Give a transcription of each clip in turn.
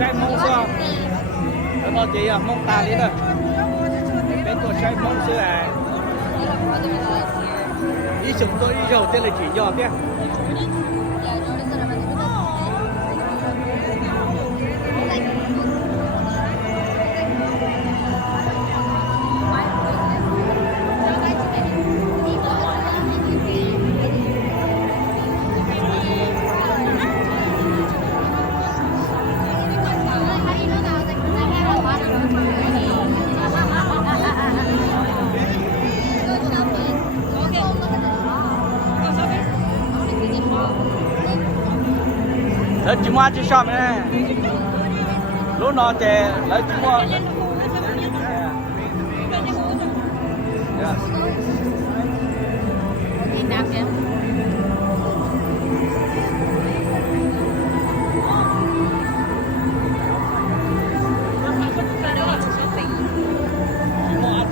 trái mông xưa cái bao chị à mông ta đi rồi bên tôi trái mông xưa à ý chúng tôi ý đầu tiên là chỉ nhỏ kia lấy chim hoa chứ sao mẹ lúc nào thì lấy chim hoa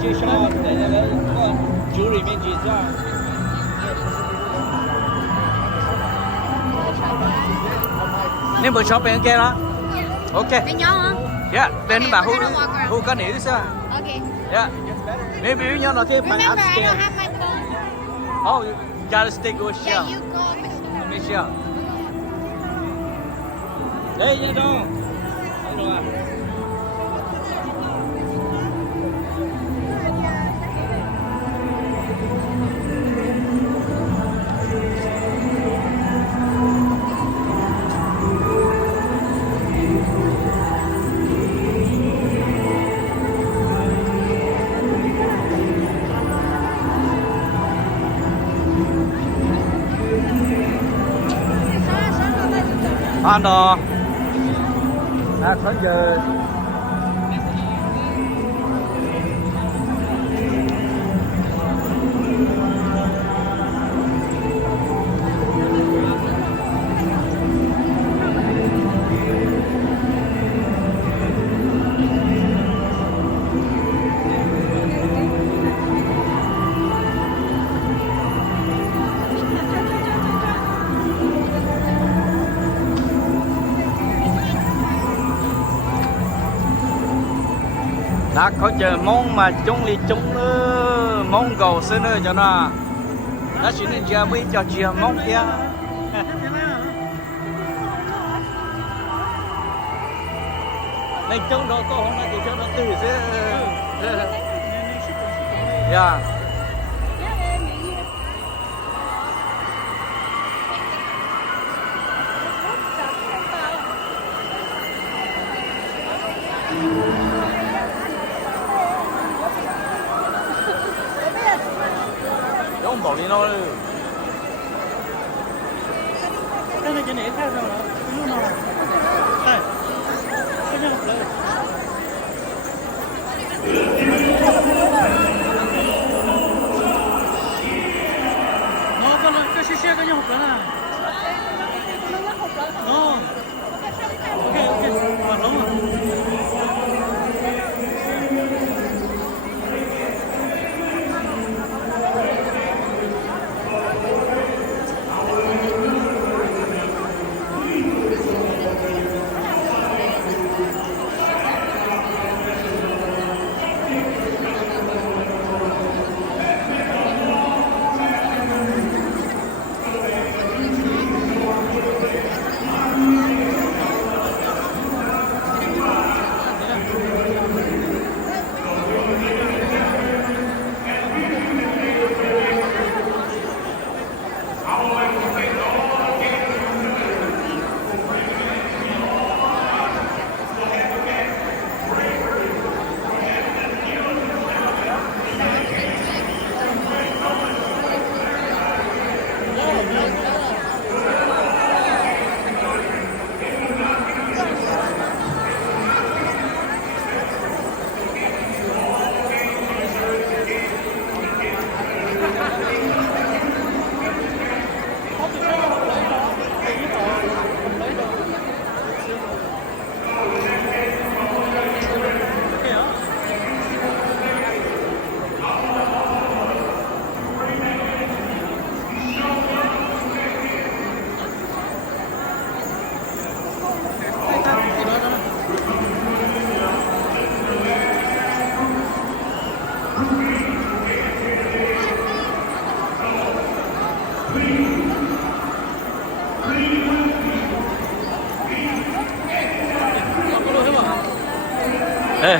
介绍在那个酒里面结账。你冇 shopping kia đó. Ok. Bên nhau hả? Yeah, bên bà we're gonna walk around. who có nỉ sao? Okay. Yeah. Maybe you know thêm bạn Remember, I upstairs. don't have my phone. Oh, you gotta stick with Yeah, Michelle. you go, Mr. Michelle. Đây nha đâu. Đây rồi. Ăn đồ. À, tới giờ. Đã có chờ mong mà chung đi chung nữa mong cầu xin nữa cho nó xin nên chờ mới cho chiều mong kia nên chung đó tôi không phải cho nó từ chứ yeah. Ông bảo đi nó cái này cái này theo rồi nó nó đây cái này đây nó cái xe cái nhau hộp đó nè nó ok ok mà đúng rồi Ê.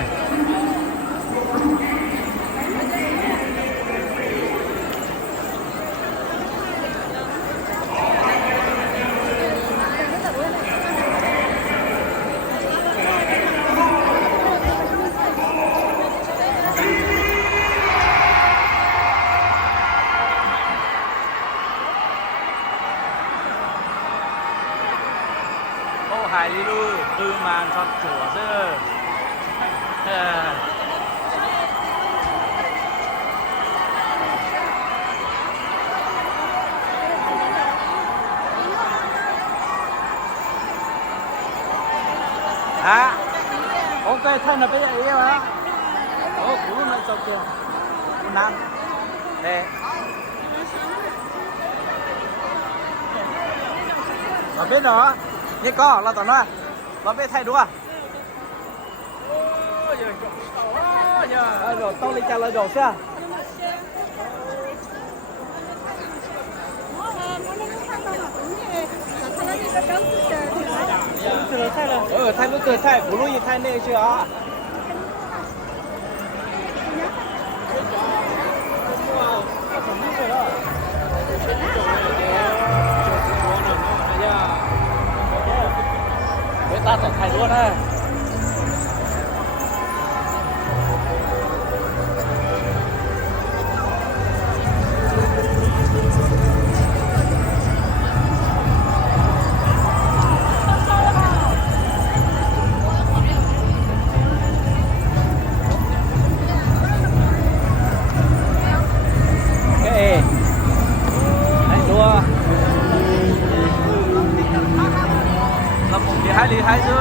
Ô hải lý lưu tư màn thật chùa dơ. À, ok thân là bây giờ ý mà. Ô, cú luôn lại chọc kìa. Nam. Đây. Bà biết đó. Nhé có, là tao nói. Bà biết thay đúng à? Rồi, tao đi trả lời đồ xe. Thay lúc cười thay, bố lui thay nè chưa ạ? Người ta phải thay luôn á. Hai lý hai dư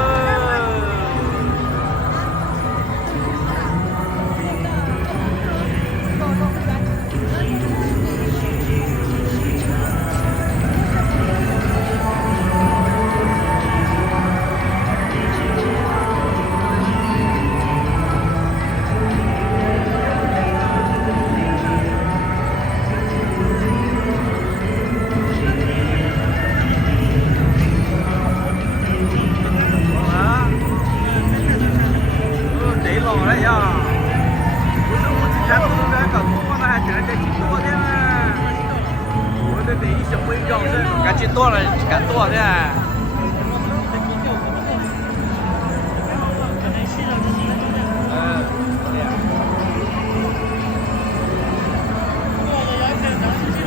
cả chín tua là cả tua thế à.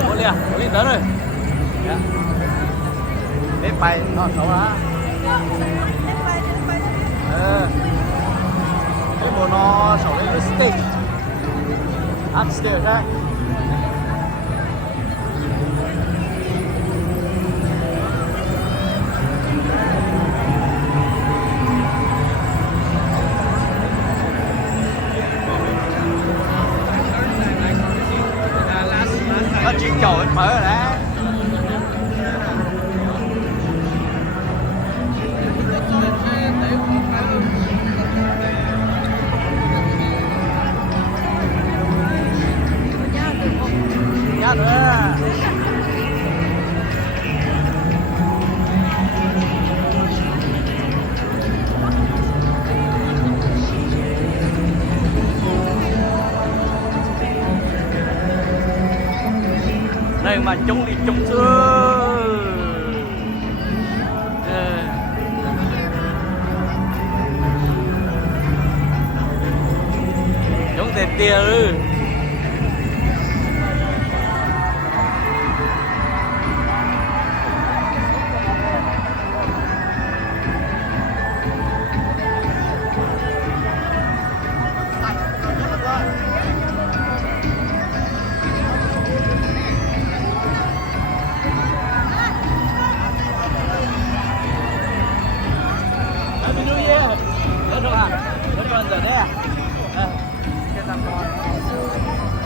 Ô liền, ô liền tới rồi. Bếp bay, nó xấu á. Cái bộ nó xấu lên steak. Upstairs đấy. Nó chuyện trời mở rồi đấy. Nhá nữa. Này mà trông đi trông xưa. Trông tiền tiền.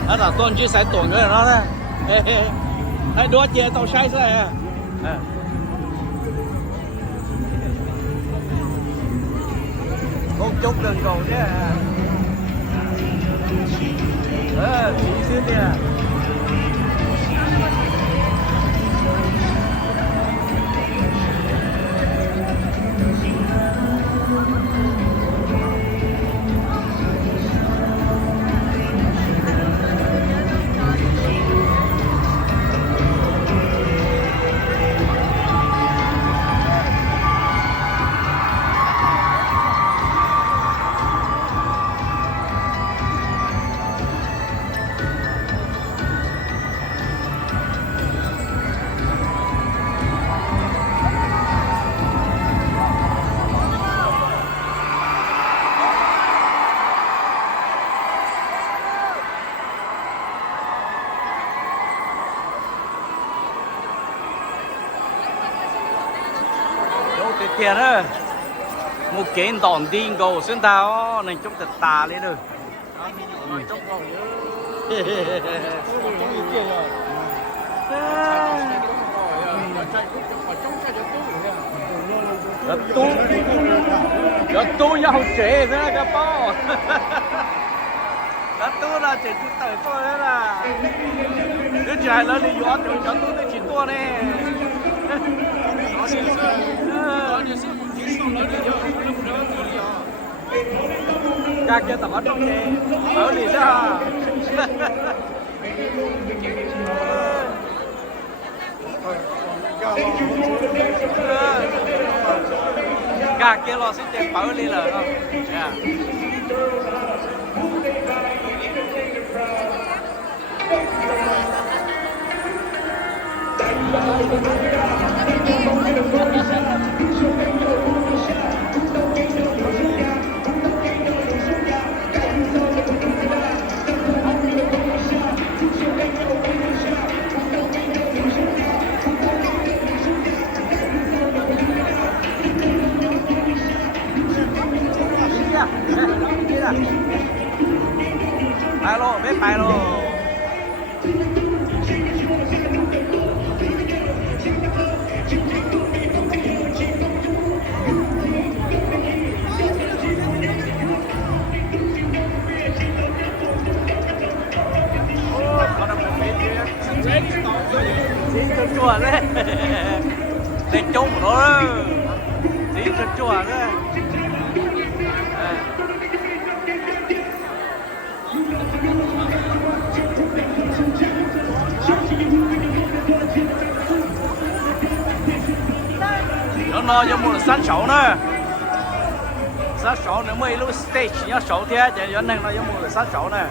Nó là tuần chứ sẽ tuần cái nó đấy. Hay đua chia tàu say thế này. Một chút đường cầu chứ. Chỉ xíu đi à. tiền nữa một kiện đòn điên cầu xin tao nên chúng ta tà lên rồi tu nhau trẻ nữa các bố tu là trẻ tu tới tôi đó là đứa trẻ lớn đi gió tôi cho tu tới 9 tuổi này các cái tao trong này ở đi ra các cái lo xin tiền bảo đi là khôngไปโลไม่ไปโลchùa đấy để chung nó tí chùa đấy nó cho một sân sổ nữa sân sổ nữa mới lúc stage nhá sổ thế để cho nên nó cho một sân sổ nữa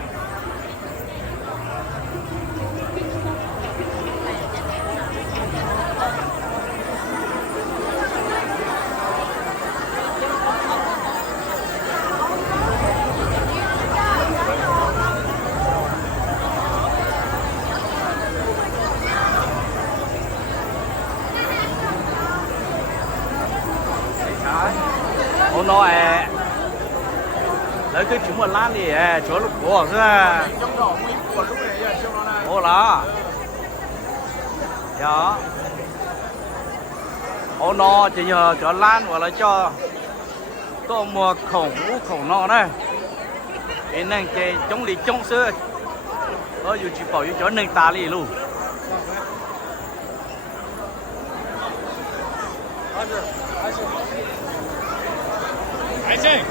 nó lấy cái chúng mà lan thì chỗ lúc của ra ô là đó ô nó chỉ nhờ cho lan hoặc là cho tôi mua khổng nó này cái này cái chống lý chống xưa nó dù chỉ bảo cho nên ta đi luôn I see.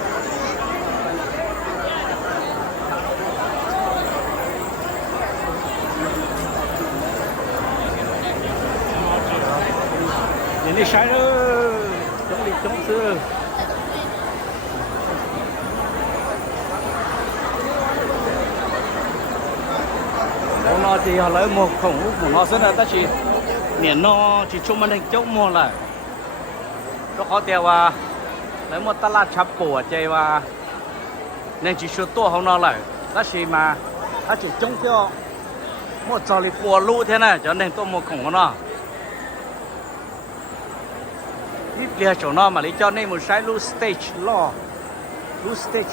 Nhìn đi sai nữa, chống đi chống xưa. Hôm nay thì họ lấy một khổng của nó rất là ta chỉ miền nó chỉ chung mình chống mua lại. Nó khó tiêu à. Lấy một tala la chắp của chơi mà nên chỉ số to không nó lại đó chỉ mà nó chỉ chống theo một trò lì của lũ thế này cho nên tôi một khổng của nó ít kia chỗ nó mà lấy cho nên một sai lũ stage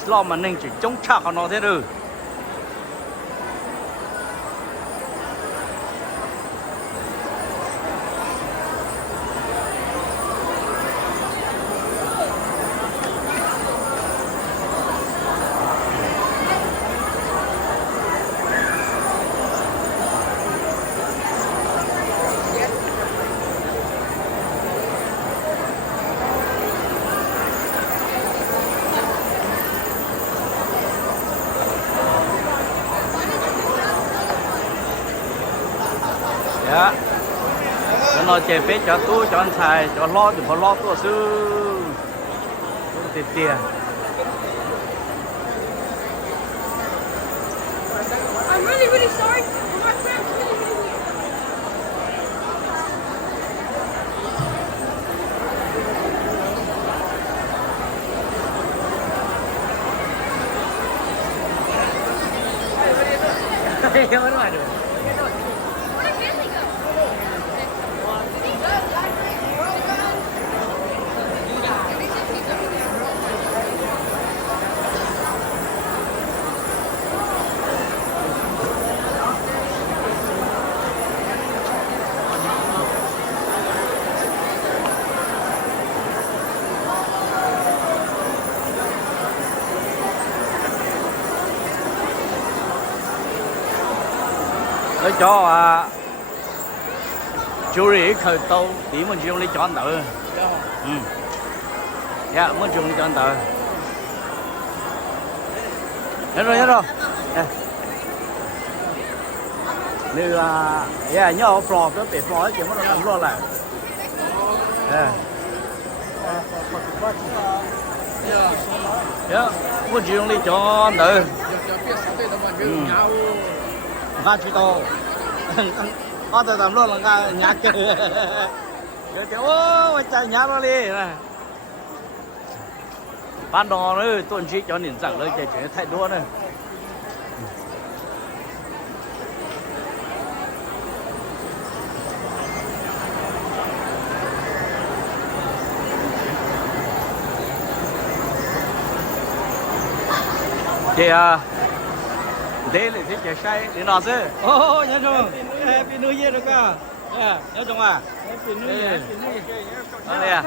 lo mà nên chỉ chống chạc của nó thế được dạ cho nó chơi phết cho tôi cho anh xài cho lo thì phải lo tôi sư tiền tiền I'm really, really sorry. My friend's really, really weird. Hey, what do I do? Where'd Bentley go? lấy cho chú rể khởi tàu tí mình dùng lấy chọn tờ dạ muốn dùng lấy chọn tờ hết rồi nếu dạ nhớ flop đó bị flop chỉ muốn làm lo lại dạ muốn dùng lấy chọn tờ ga chỉ to có thể làm luôn là ga nhát kia kiểu ô chạy nhát nó đi này ban đầu nữa tuần chỉ cho nhìn rằngเลยchạy thay đua này chị đây là thế chạy say đi nào chứ ô nhớ chung Happy New Year được cả nhớ chung à Happy New Year đây à